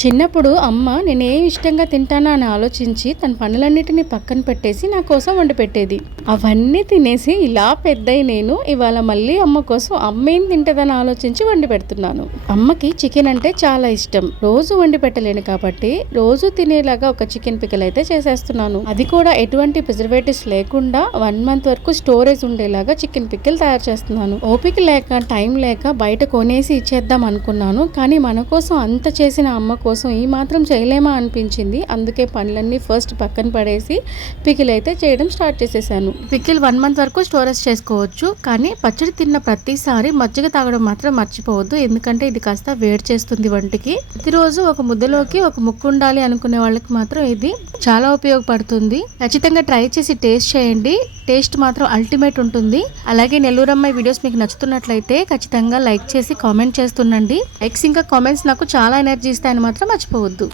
చిన్నప్పుడు అమ్మ నేనేం ఇష్టంగా తింటానా అని ఆలోచించి తన పనులన్నిటిని పక్కన పెట్టేసి నా కోసం వండి పెట్టేది. అవన్నీ తినేసి ఇలా పెద్దయి నేను ఇవాళ మళ్ళీ అమ్మ కోసం అమ్మేం తింటదని ఆలోచించి వండి పెడుతున్నాను. అమ్మకి చికెన్ అంటే చాలా ఇష్టం. రోజు వండి పెట్టలేను కాబట్టి రోజు తినేలాగా ఒక చికెన్ పికిల్ అయితే చేసేస్తున్నాను. అది కూడా ఎటువంటి ప్రిజర్వేటివ్స్ లేకుండా 1 మంత్ వరకు స్టోరేజ్ ఉండేలాగా చికెన్ పికిల్ తయారు చేస్తున్నాను. ఓపిక లేక టైం లేక బయట కొనేసి ఇచ్చేద్దాం అనుకున్నాను. కానీ మన కోసం అంత చేసిన అమ్మ కోసం ఈ మాత్రం చేయలేమా అనిపించింది. అందుకే పనులన్నీ ఫస్ట్ పక్కన పడేసి పికిల్ అయితే చేయడం స్టార్ట్ చేసేసాను. పికిల్ 1 మంత్ వరకు స్టోరేజ్ చేసుకోవచ్చు. కానీ పచ్చడి తిన్న ప్రతిసారి మజ్జిగ తాగడం మాత్రం మర్చిపోవద్దు. ఎందుకంటే ఇది కాస్త వేడి చేస్తుంది వంటికి. ప్రతిరోజు ఒక ముద్దలోకి ఒక ముక్కు ఉండాలి అనుకునే వాళ్ళకి మాత్రం ఇది చాలా ఉపయోగపడుతుంది. ఖచ్చితంగా ట్రై చేసి టేస్ట్ చేయండి. టేస్ట్ మాత్రం అల్టిమేట్ ఉంటుంది. అలాగే నెల్లూరమ్మాయి వీడియోస్ మీకు నచ్చుతున్నట్లయితే ఖచ్చితంగా లైక్ చేసి కామెంట్ చేస్తుండండి. లైక్స్ ఇంకా కామెంట్స్ నాకు చాలా ఎనర్జీ ఇస్తాయని మాత్రం మర్చిపోవద్దు.